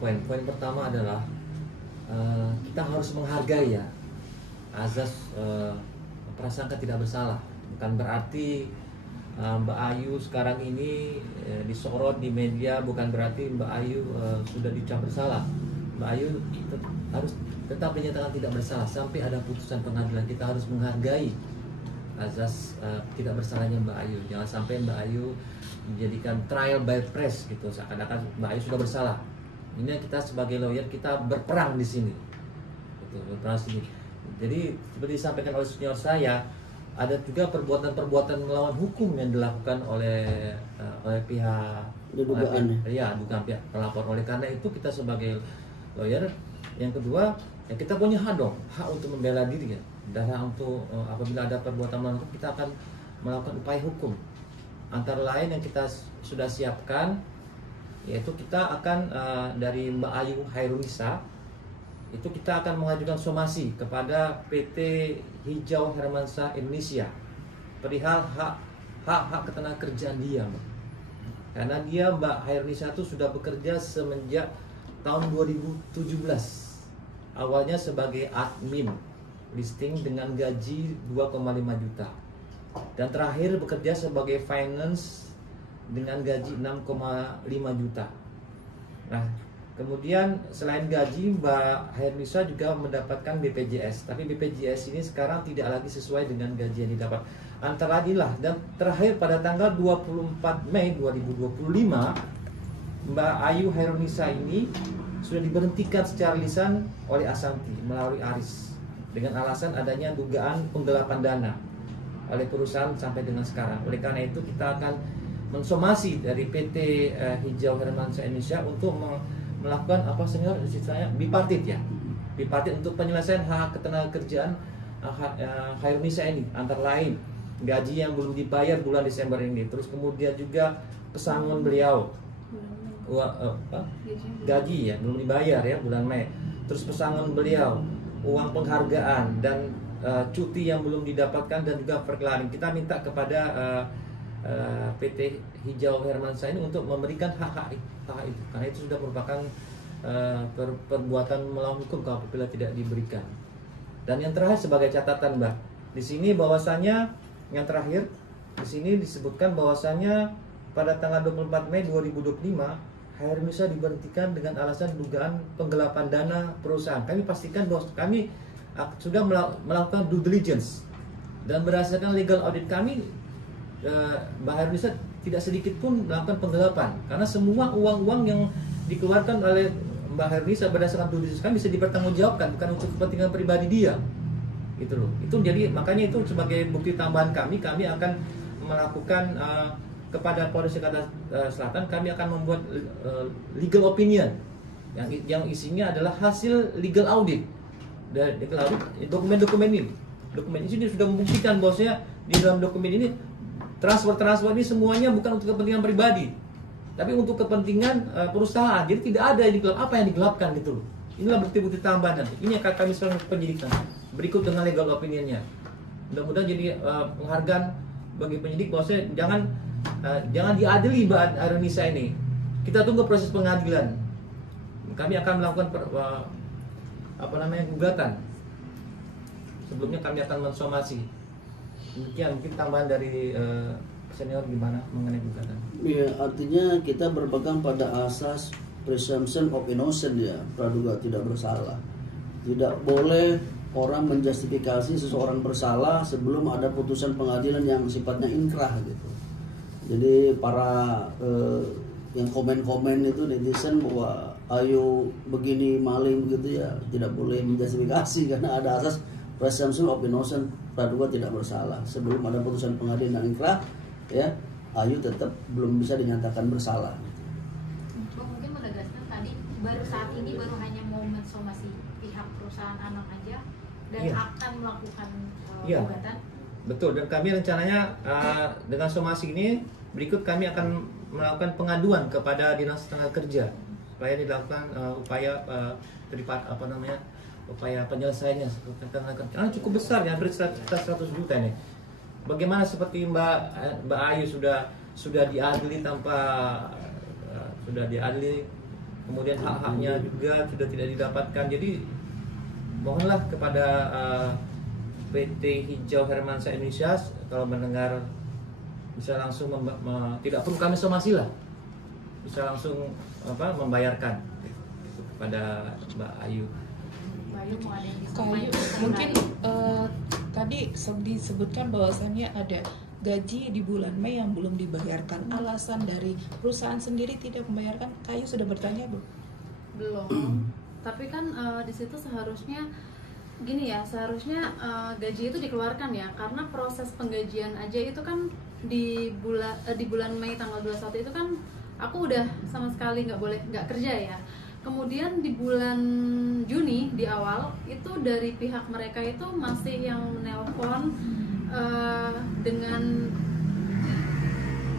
Poin pertama adalah kita harus menghargai ya azas prasangka tidak bersalah. Bukan berarti Mbak Ayu sekarang ini disorot di media, bukan berarti Mbak Ayu sudah dicap bersalah. Mbak Ayu harus tetap dinyatakan tidak bersalah sampai ada putusan pengadilan. Kita harus menghargai azas tidak bersalahnya Mbak Ayu. Jangan sampai Mbak Ayu dijadikan trial by press gitu, seakan-akan Mbak Ayu sudah bersalah. Ini kita sebagai lawyer kita berperang di sini, gitu, berperang di sini. Jadi seperti disampaikan oleh senior saya, ada juga perbuatan-perbuatan melawan hukum yang dilakukan oleh pihak dugaan pihak pelapor. Oleh karena itu kita sebagai lawyer, yang kedua ya kita punya hak dong, hak untuk membela diri ya. Dan untuk apabila ada perbuatan melawan hukum, kita akan melakukan upaya hukum. Antara lain yang kita sudah siapkan, yaitu kita akan dari Mbak Ayu Hairunisa, itu kita akan mengajukan somasi kepada PT Hijau Hermansyah Indonesia perihal hak ketenagakerjaan dia, Mbak. Karena dia Mbak Hairunisa itu sudah bekerja semenjak tahun 2017, awalnya sebagai admin listing dengan gaji 2,5 juta, dan terakhir bekerja sebagai finance dengan gaji 6,5 juta. Nah, kemudian selain gaji, Mbak Hairunisa juga mendapatkan BPJS. Tapi BPJS ini sekarang tidak lagi sesuai dengan gaji yang didapat. Antara inilah, dan terakhir pada tanggal 24 Mei 2025, Mbak Ayu Hairunisa ini sudah diberhentikan secara lisan oleh Asanti melalui Aris dengan alasan adanya dugaan penggelapan dana oleh perusahaan sampai dengan sekarang. Oleh karena itu kita akan mensomasi dari PT Hijau Hermansyah Indonesia untuk melakukan apa senior istilahnya bipartit ya, bipartit untuk penyelesaian hak ketenagakerjaan Hairunisa ini, antara lain gaji yang belum dibayar bulan Desember ini, terus kemudian juga pesangon beliau gaji ya belum dibayar ya bulan Mei, terus pesangon beliau, uang penghargaan dan cuti yang belum didapatkan, dan juga perkelahian. Kita minta kepada PT Hijau Hermansyah ini untuk memberikan hak itu, karena itu sudah merupakan perbuatan melawan hukum apabila tidak diberikan. Dan yang terakhir sebagai catatan, Mbak, di sini bahwasanya yang terakhir di sini disebutkan bahwasanya pada tanggal 24 Mei 2025 Hairunisa diberhentikan dengan alasan dugaan penggelapan dana perusahaan. Kami pastikan bahwa kami sudah melakukan due diligence, dan berdasarkan legal audit kami, Mbak Hairunisa tidak sedikit pun melakukan penggelapan, karena semua uang-uang yang dikeluarkan oleh Mbak Hairunisa berdasarkan due diligence kami bisa dipertanggungjawabkan, bukan untuk kepentingan pribadi dia, gitu loh. Itu jadi makanya itu sebagai bukti tambahan kami akan melakukan kepada Polres Jakarta Selatan, kami akan membuat legal opinion yang isinya adalah hasil legal audit. Dan dokumen ini sudah membuktikan bahwasanya di dalam dokumen ini transfer ini semuanya bukan untuk kepentingan pribadi, tapi untuk kepentingan perusahaan. Jadi tidak ada yang digelap, apa yang digelapkan gitu loh. Inilah bukti-bukti tambahan. Ini akan kami serahkan penyidikan berikut dengan legal opinionnya. Mudah-mudahan jadi penghargaan bagi penyidik bahwasanya jangan diadili Mbak Hairunisa ini. Kita tunggu proses pengadilan. Kami akan melakukan gugatan. Sebelumnya kami akan mensomasi. Demikian mungkin tambahan dari senior gimana mengenai gugatan. Iya, artinya kita berpegang pada asas presumption of innocent ya, praduga tidak bersalah. Tidak boleh orang menjustifikasi seseorang bersalah sebelum ada putusan pengadilan yang sifatnya inkrah gitu. Jadi para yang komen-komen itu netizen bahwa Ayu begini maling begitu ya, tidak boleh menjustifikasi karena ada asas presumption of innocent, praduga tidak bersalah. Sebelum ada putusan pengadilan yang inkrah, ya Ayu tetap belum bisa dinyatakan bersalah. Mungkin menegaskan tadi baru saat ini baru hanya mau mensomasi pihak perusahaan anak aja dan akan melakukan gugatan. Betul, dan kami rencananya dengan somasi ini berikut kami akan melakukan pengaduan kepada Dinas Tenaga Kerja supaya dilakukan upaya upaya penyelesaiannya karena cukup besar ya, hampir 100 juta ini. Bagaimana seperti Mbak Ayu sudah diadili tanpa sudah diadili kemudian hak-haknya juga sudah tidak didapatkan. Jadi mohonlah kepada PT Hijau Hermansyah Indonesia kalau mendengar bisa langsung tidak perlu kami somasi lah, bisa langsung membayarkan kepada Mbak Ayu. Mbak Ayu mau ada yang Kayu, disampaikan? mungkin tadi disebutkan bahwasannya ada gaji di bulan Mei yang belum dibayarkan. Alasan dari perusahaan sendiri tidak membayarkan. Kayu sudah bertanya, Bu? Belum. Tapi kan di situ seharusnya gini ya, seharusnya gaji itu dikeluarkan ya, karena proses penggajian aja itu kan di bulan Mei tanggal 21 itu kan aku udah sama sekali nggak kerja ya. Kemudian di bulan Juni di awal itu dari pihak mereka itu masih yang menelpon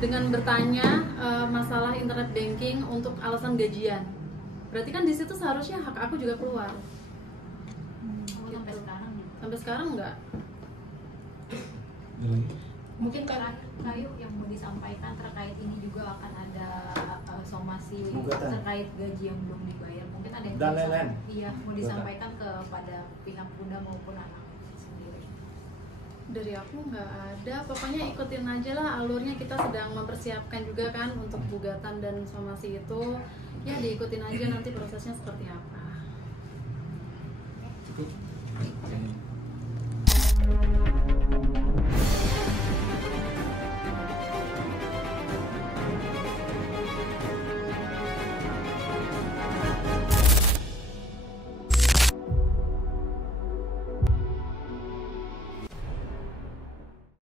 dengan bertanya masalah internet banking untuk alasan gajian. Berarti kan di situ seharusnya hak aku juga keluar. Sampai sekarang gitu. Sampai sekarang enggak. Mungkin Kayu yang mau disampaikan terkait ini juga akan ada somasi Gugatan. terkait gaji yang belum dibayar. Mungkin ada yang Dan lain-lain. Iya, mau disampaikan kepada pihak Bunda maupun anak sendiri. Dari aku nggak ada, pokoknya ikutin aja lah alurnya. Kita sedang mempersiapkan juga kan untuk gugatan dan somasi itu, ya diikutin aja nanti prosesnya seperti apa. Cukup.